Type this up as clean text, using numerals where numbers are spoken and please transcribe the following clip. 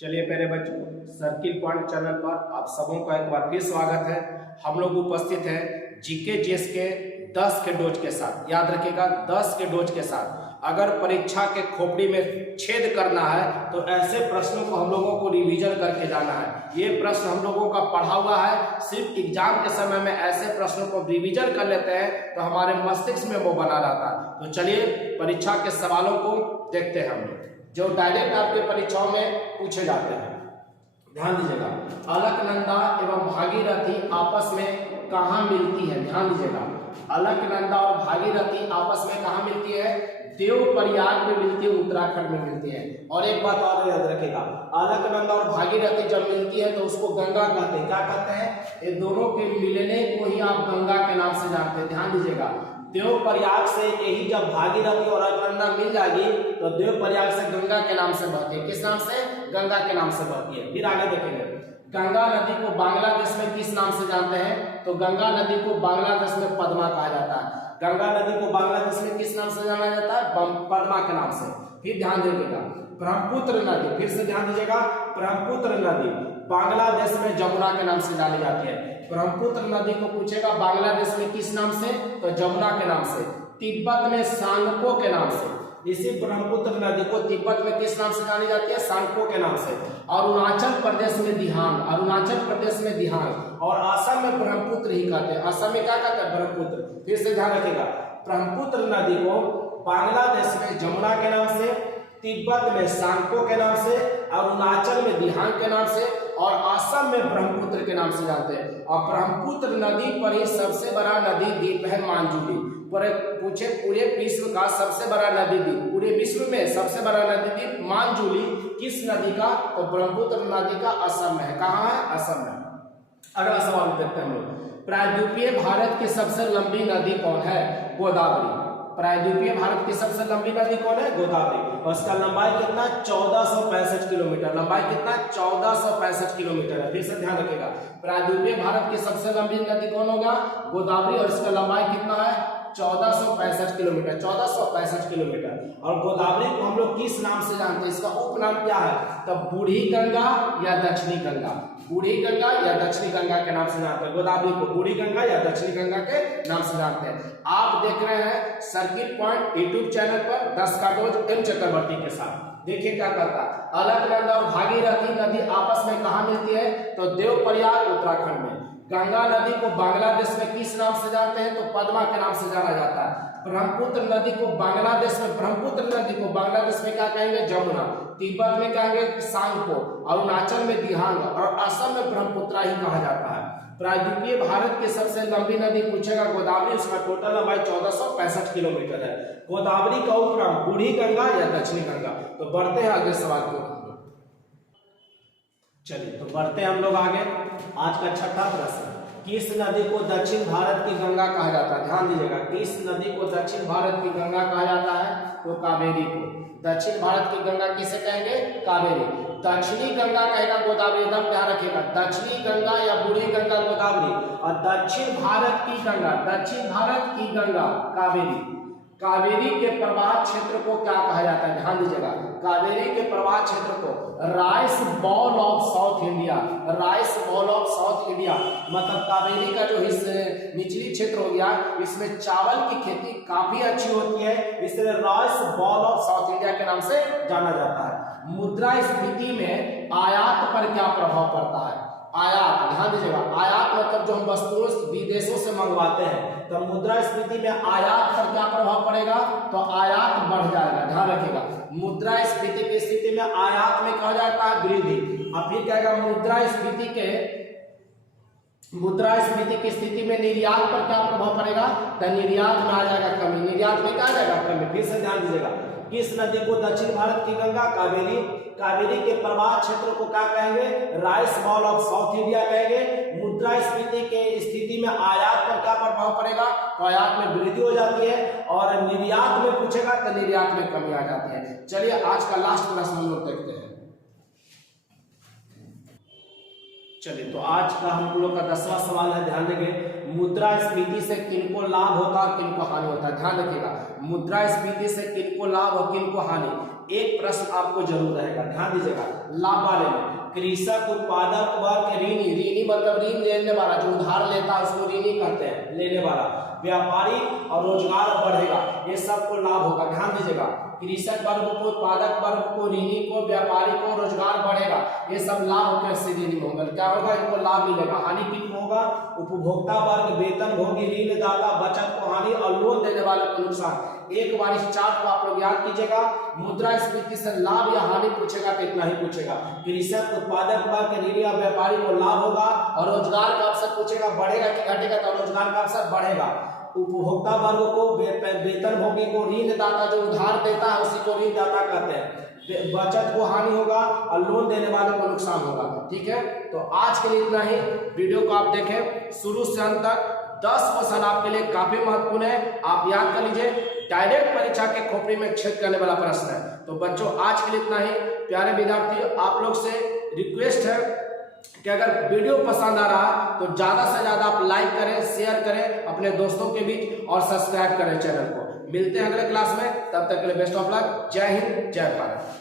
चलिए प्यारे बच्चों, सर्किल पॉइंट चैनल पर आप सबों का एक बार फिर स्वागत है। हम लोग उपस्थित हैं जीके जीएस के 10 के डोज के साथ। याद रखिएगा 10 के डोज के साथ। अगर परीक्षा के खोपड़ी में छेद करना है तो ऐसे प्रश्नों को हम लोगों को रिवीजन करके जाना है। ये प्रश्न हम लोगों का पढ़ा हुआ है, सिर्फ एग्जाम के समय में ऐसे प्रश्नों को रिवीजन कर लेते हैं तो हमारे मस्तिष्क में वो बना रहता है। तो चलिए परीक्षा के सवालों को देखते हैं हम लोग, जो डायरेक्ट आपके परीक्षाओं में पूछे जाते हैं। ध्यान दीजिएगा, अलकनंदा एवं भागीरथी आपस में कहाँ मिलती है? ध्यान दीजिएगा, अलकनंदा और भागीरथी आपस में कहाँ मिलती है? देवप्रयाग में मिलती है, उत्तराखंड में मिलती है। और एक बात और याद रखेगा, अलकनंदा और भागीरथी जब मिलती है तो उसको गंगा कहते हैं। क्या कहते हैं? ये दोनों के मिलने को ही आप गंगा के नाम से जानते हैं। ध्यान दीजिएगा, देवप्रयाग से यही जब भागीरथी और अलकनंदा मिल जाएगी तो देवप्रयाग से गंगा के नाम से बहती है। किस नाम से? गंगा के नाम से बहती है। फिर आगे देखेंगे, गंगा नदी को बांग्लादेश में किस नाम से जानते हैं? तो गंगा नदी को बांग्लादेश में पद्मा कहा जाता है। गंगा नदी को बांग्लादेश में किस नाम से जाना जाता है? पद्मा के नाम से। फिर ध्यान दीजिएगा, ब्रह्मपुत्र नदी, फिर से ध्यान दीजिएगा, ब्रह्मपुत्र नदी बांग्लादेश में जमुना के नाम से जानी जाती है। ब्रह्मपुत्र नदी को पूछेगा बांग्लादेश में किस नाम से? तो जमुना के नाम से। तिब्बत में सांगपो के नाम से। इसी ब्रह्मपुत्र नदी को तिब्बत में किस नाम से जानी जाती है? सांगपो के नाम से। अरुणाचल प्रदेश में दिहांग, अरुणाचल प्रदेश में दिहांग, और असम में ब्रह्मपुत्र ही कहते हैं। असम में क्या कहते हैं? ब्रह्मपुत्र। फिर से ध्यान रखिएगा, ब्रह्मपुत्र नदी को बांग्लादेश में जमुना के नाम से, तिब्बत में सांगपो के नाम से, अरुणाचल में दिहांग के नाम से, और असम में ब्रह्मपुत्र के नाम से जानते हैं। और ब्रह्मपुत्र नदी पर ही सबसे बड़ा नदी द्वीप है मांजुली। पर पूछे पूरे विश्व का सबसे बड़ा नदी द्वीप, पूरे विश्व में सबसे बड़ा नदी द्वीप मांजुली किस नदी का? तो ब्रह्मपुत्र नदी का असम में है। कहाँ है? असम में। अगला सवाल देखते हैं हम लोग, प्रायद्वीपीय भारत की सबसे लंबी नदी कौन है? गोदावरी। प्रायद्वीपीय भारत की सबसे लंबी नदी कौन है? गोदावरी। और उसका लंबाई कितना? 1465 किलोमीटर। लंबाई कितना? 1465 किलोमीटर है। फिर से ध्यान रखिएगा, प्रायद्वीपीय भारत की सबसे लंबी नदी कौन होगा? गोदावरी। और इसका लंबाई कितना है? 1465 किलोमीटर। 1465 किलोमीटर। और गोदावरी को हम लोग किस नाम से जानते हैं? इसका उपनाम क्या है? तो बूढ़ी गंगा या दक्षिणी गंगा। बूढ़ी गंगा या दक्षिणी गंगा के नाम से जानते हैं। गोदावरी को बूढ़ी गंगा या दक्षिणी गंगा के नाम से जानते हैं। आप देख रहे हैं सर्किल पॉइंट यूट्यूब चैनल पर 10 का डोज एम चक्रवर्ती के साथ। देखिए क्या कहता है, अलकनंदा और भागीरथी नदी आपस में कहाँ मिलती है? तो देवप्रयाग, उत्तराखंड में। गंगा नदी को बांग्लादेश में किस नाम से जानते हैं? तो पद्मा के नाम से जाना जाता है। ब्रह्मपुत्र नदी को बांग्लादेश में, ब्रह्मपुत्र नदी को बांग्लादेश में क्या कहेंगे? जमुना। तिब्बत में कहेंगे सांगपो, अरुणाचल में दिहांग, और असम में ब्रह्मपुत्र ही कहा जाता है। प्रायद्वीपीय भारत की सबसे लंबी नदी पूछेगा गोदावरी। उसका टोटल लंबाई 1465 किलोमीटर है। गोदावरी का उपनाम बूढ़ी गंगा या दक्षिणी गंगा। तो बढ़ते हैं अगले सवाल को। चलिए तो बढ़ते हैं हम लोग आगे। आज का छठा प्रश्न, किस नदी को दक्षिण भारत की गंगा कहा जाता है? ध्यान दीजिएगा, किस नदी को दक्षिण भारत की गंगा कहा जाता है? तो कावेरी को। दक्षिण भारत की गंगा किसे कहेंगे? कावेरी। दक्षिणी गंगा कहेगा गोदावरी। एकदम ध्यान रखिएगा, दक्षिणी गंगा या बूढ़ी गंगा गोदावरी, और दक्षिण भारत की गंगा, दक्षिण भारत की गंगा कावेरी। कावेरी के प्रवाह क्षेत्र को क्या कहा जाता है? ध्यान दीजिएगा, कावेरी के प्रवाह क्षेत्र को rice ball of south India. Rice ball of south India मतलब कावेरी का जो हिस्से निचली क्षेत्र हो गया, इसमें चावल की खेती काफी अच्छी होती है, इसलिए rice ball of south India के नाम से जाना जाता है। मुद्रास्फीति में आयात पर क्या प्रभाव पड़ता है? आयात, ध्यान दीजिएगा, आयात मतलब जो हम वस्तुओं विदेशों से मंगवाते हैं, तो मुद्रास्फीति में आयात पर क्या प्रभाव पड़ेगा? तो आयात बढ़ जाएगा। ध्यान रखिएगा, मुद्रास्फीति की स्थिति में आयात में कहा जाता है वृद्धि। और फिर कहेगा मुद्रास्फीति की स्थिति में निर्यात पर क्या प्रभाव पड़ेगा? तो निर्यात में आ जाएगा कमी। निर्यात में क्या आ जाएगा? कमी। फिर से ध्यान दीजिएगा, किस नदी को दक्षिण भारत की गंगा? कावेरी। कावेरी के प्रवाह क्षेत्र को क्या कहेंगे? Rice ball of south India कहेंगे। मुद्रास्फीति के स्थिति में आयात पर क्या प्रभाव पड़ेगा? तो आयात में वृद्धि हो जाती है, और निर्यात में पूछेगा तो निर्यात में कमी आ जाती है। चलिए आज का लास्ट प्रश्न हम लोग देखते हैं। चलिए, तो आज का हम लोग का 10वां सवाल है, ध्यान देंगे। मुद्रास्फीति से किनको लाभ होता है और किनको हानि होता है, ध्यान रखिएगा। मुद्रास्फीति से किनको लाभ और किनको हानि, एक प्रश्न आपको जरूर रहेगा, ध्यान दीजिएगा। लाभ वाले में कृषक, उत्पादक वर्ग, ऋणी, ऋणी मतलब ऋण लेने वाला, जो उधार लेता है उसको ऋणी कहते हैं, लेने वाला, व्यापारी और रोजगार बढ़ेगा, ये सबको लाभ होगा, ध्यान दीजिएगा। कृषक वर्ग को, उत्पादक वर्ग को, ऋणी को, व्यापारी को रोजगार बढ़ेगा, ये सब लाभ कैसे ऋणी होगा, क्या होगा, इनको लाभ मिलेगा। हानि किनको होगा, उपभोक्ता वर्ग, वेतनभोगी, ऋणदाता, बचत को हानि और लोन देने वाले को नुकसान। एक बार इस चार्ट को आप लोग याद कीजिएगा। मुद्रास्फीति से लाभ या हानि पूछेगा तो इतना ही पूछेगा। कृषक, उत्पादक वर्ग, ऋणी और व्यापारी को लाभ होगा, और रोजगार का अवसर पूछेगा बढ़ेगा कि घटेगा, तो रोजगार का अवसर बढ़ेगा। उपभोक्ता वर्ग को, वेतनभोगी को, ऋणदाता जो उधार देता है उसी को ऋणदाता कहते हैं। बचत को हानि होगा और लोन देने वाले को नुकसान होगा, ठीक है। तो आज के लिए इतना ही। वीडियो को आप देखें शुरू से अंत तक। 10 क्वेश्चन आपके लिए काफी महत्वपूर्ण है, आप याद कर लीजिए। डायरेक्ट परीक्षा के खोपड़ी में छेद करने वाला प्रश्न है। तो बच्चों, आज के लिए इतना ही। प्यारे विद्यार्थी, आप लोग से रिक्वेस्ट है कि अगर वीडियो पसंद आ रहा तो ज्यादा से ज्यादा आप लाइक करें, शेयर करें अपने दोस्तों के बीच, और सब्सक्राइब करें चैनल को। मिलते हैं अगले क्लास में, तब तक के लिए बेस्ट ऑफ लक। जय हिंद, जय भारत।